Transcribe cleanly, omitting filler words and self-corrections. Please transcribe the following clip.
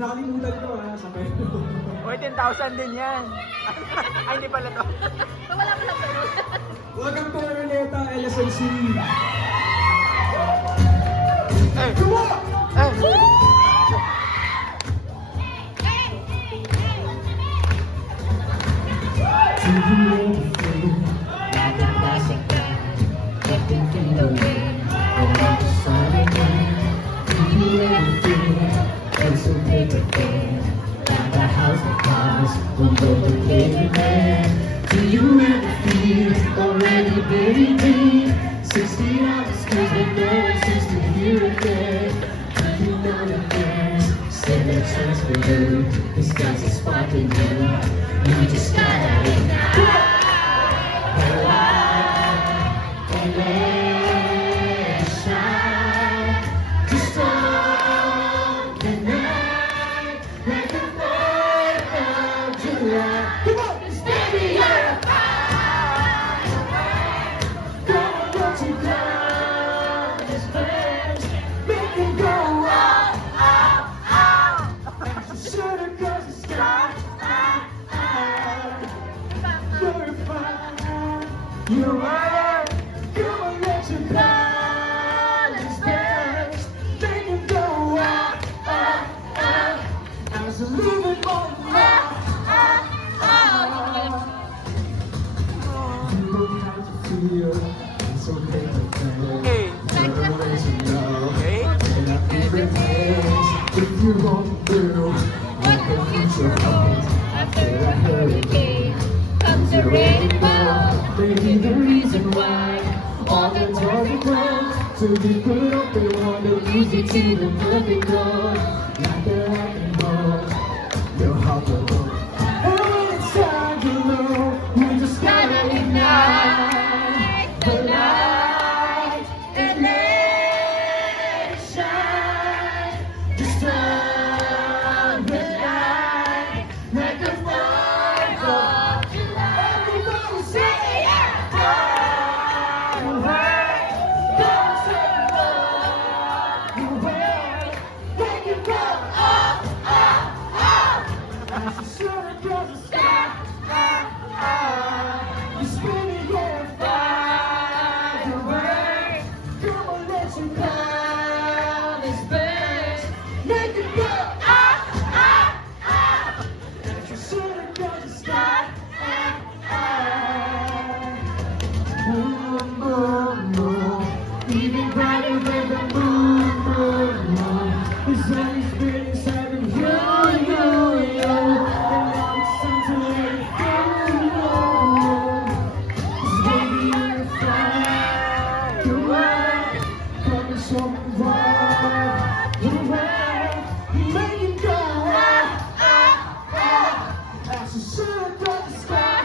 Nakalimutan ko sabay. Uy, 10,000 din yan. Ay, hindi pala to. Wala ko lang sa'yo. Welcome to Araneta LSMC. Eh, Come on! eh. Do you ever feel already baby? 60 hours cause we know it seems to hear again. Do you know the things say that chance for you? This guy's a spark in you. You just gotta ignite the light and let it shine. Just on the night like the 4th of July. Come on! Baby, you're a firework. Come on, don't you down this burns. Make it go up, up, up. And you should have got the sky. You're a fire. You're a come on, let your colors burst. Make it go up, up, up. As a living on the line. You don't have to feel it's okay to fail. Hey. There are ways to know. Hey. And I think it is if you won't do what the future holds. After a hurricane comes a rainbow. Maybe the reason why all the doors are closed. So we put up the one that leads you to the perfect door. Like a lightning bolt, your heart will go. And when it's time to know, we just gotta ignite the light and let it shine. Just on the night, like the 4th of July. Everybody say yeah! Firework, don't say no way. Make it go up, up, up. As the sun across the sky. You spin it, yeah, firework. Come on, let your colors burst. Make it go up, up, up. As the sun across the sky. Boom, boom, boom. Even brighter than the moon, moon, moon. It's only spinning inside of you, you, you. And now it's time to let it go. 'Cause baby, you're a firework. Coming so warm. You're right. You make it go up, up, up. As the sun across the sky.